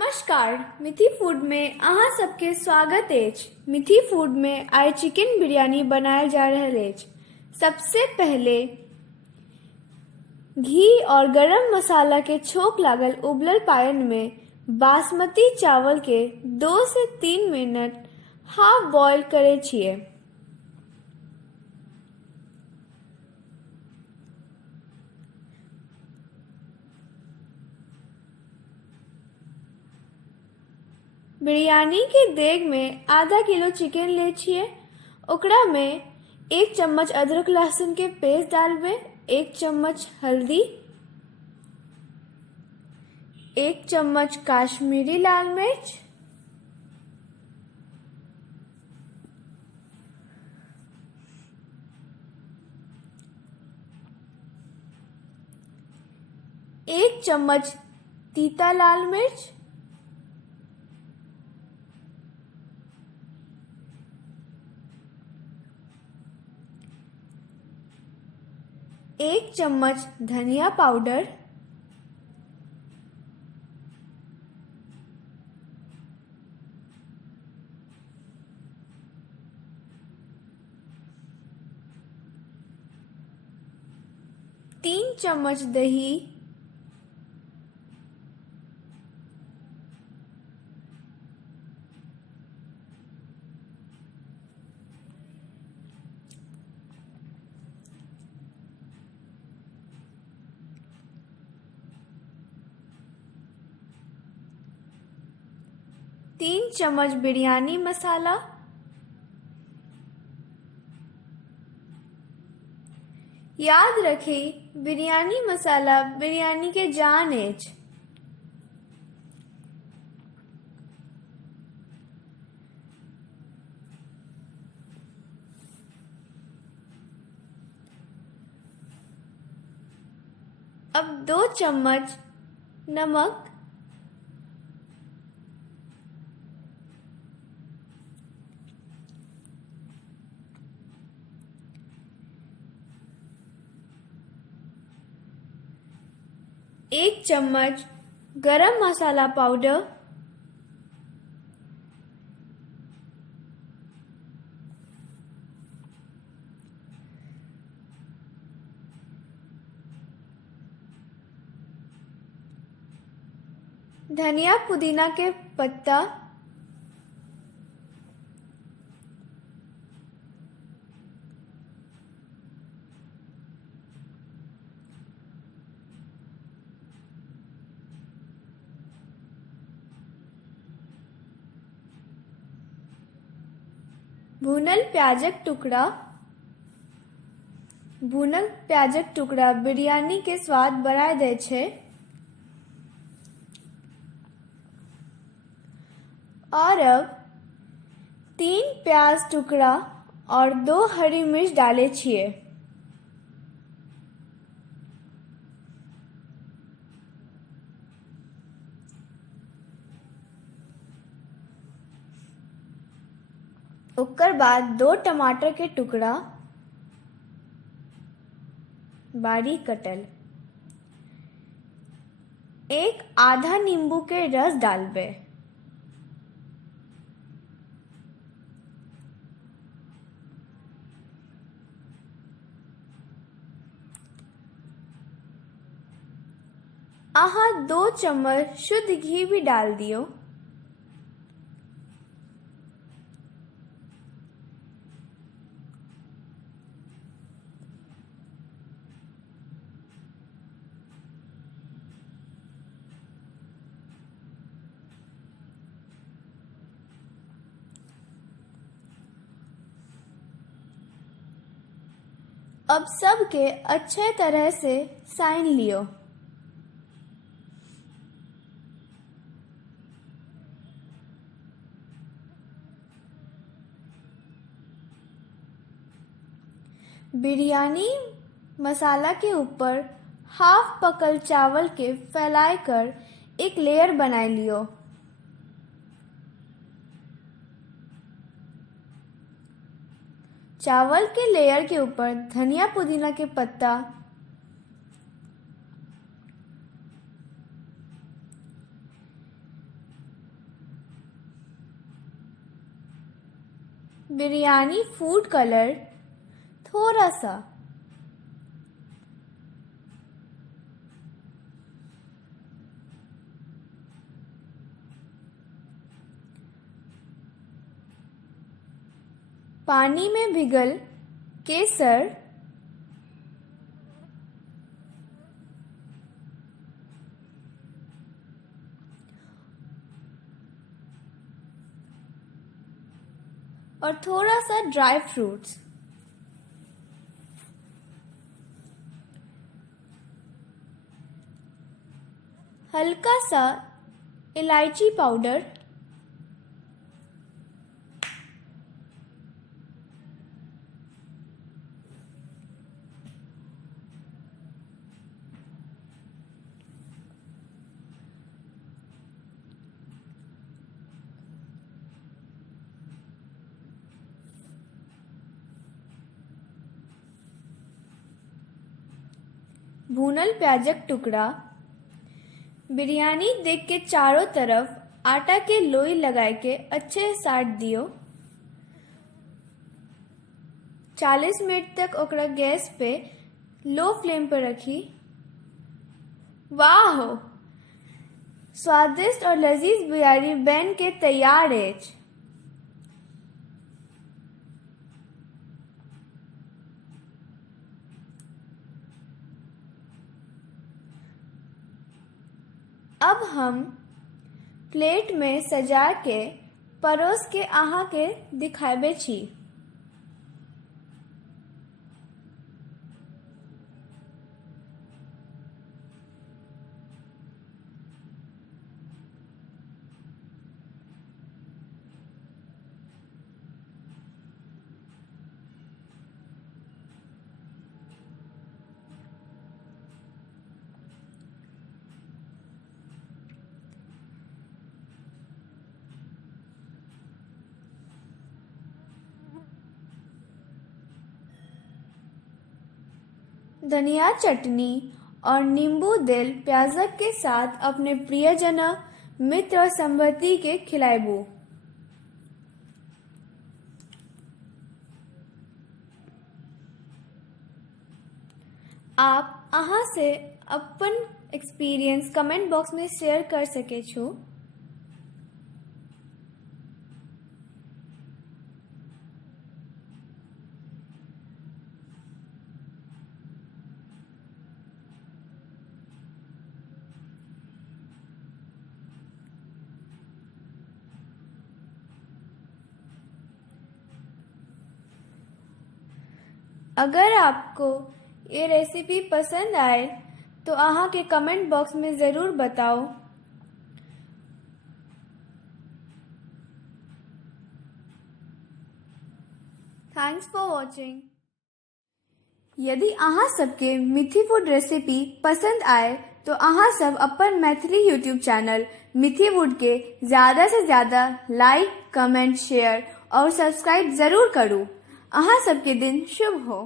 नमस्कार, मिथि फूड में अहाँ सबके स्वागत अछि। मिथि फूड में आइ चिकन बिरयानी बनायल जा रहल अछि। सबसे पहले घी और गरम मसाला के छोंक लागल उबलल पायन में बासमती चावल के 2 से 3 मिनट हाफ बॉयल करे छिए। बिरयानी के देग में आधा किलो चिकन ले छिए। ओकरा में 1 चम्मच अदरक लहसुन के पेस्ट डालबे, 1 चम्मच हल्दी, 1 चम्मच काश्मीरी लाल मिर्च, एक चम्मच तीता लाल मिर्च, 1 चम्मच धनिया पाउडर, तीन चम्मच दही, तीन चम्मच बिरयानी मसाला, याद रखें बिरयानी मसाला बिरयानी के जान अछि। अब 2 चम्मच नमक, एक चम्मच गरम मसाला पाउडर, धनिया पुदीना के पत्ता, भुनल प्याजक टुकड़ा। भुनल प्याजक टुकड़ा बिरयानी के स्वाद बढ़ा दै छै। और अब 3 प्याज टुकड़ा और 2 हरी मिर्च डाले छिए। ओकर बाद 2 टमाटर के टुकड़ा बारीक कटल, एक आधा नींबू के रस डालबे। अहाँ 2 चम्मच शुद्ध घी भी डाल दियो। अब सब के अच्छे तरह से साइन लियो। बिरयानी मसाला के ऊपर हाफ पकल चावल के फैलाए कर एक लेयर बनाए लियो। चावल के लेयर के ऊपर धनिया पुदीना के पत्ता, बिरयानी फूड कलर थोड़ा सा, पानी में भिगल केसर, और थोड़ा सा ड्राई फ्रूट्स। हल्का सा इलायची पाउडर, भूनल प्याजक टुकड़ा। बिरयानी देख के चारों तरफ आटा के लोई लगाए के अच्छे से साट दियो। 40 मिनट तक ओकरा गैस पे लो फ्लेम पर रखी। वाह, स्वादिष्ट और लजीज बिरयानी बन के तैयार है। अब हम प्लेट में सजा के परोस के अहाँ के दिखाबे छी। धनिया चटनी और नींबू दिल प्याजक के साथ अपने प्रियजन, मित्र और संबंधी के खिलाबू। आप अहाँ से अपन एक्सपीरियंस कमेंट बॉक्स में शेयर कर सके छो। अगर आपको ये रेसिपी पसंद आए तो अहाँ के कमेंट बॉक्स में ज़रूर बताओ। Thanks for watching. यदि अहाँ सबके मिथि फूड रेसिपी पसंद आए तो अहाँ सब अपन मैथिली यूट्यूब चैनल मिथि फूड के ज़्यादा से ज़्यादा लाइक, कमेंट, शेयर और सब्सक्राइब ज़रूर करू। अहाँ सबके दिन शुभ हो।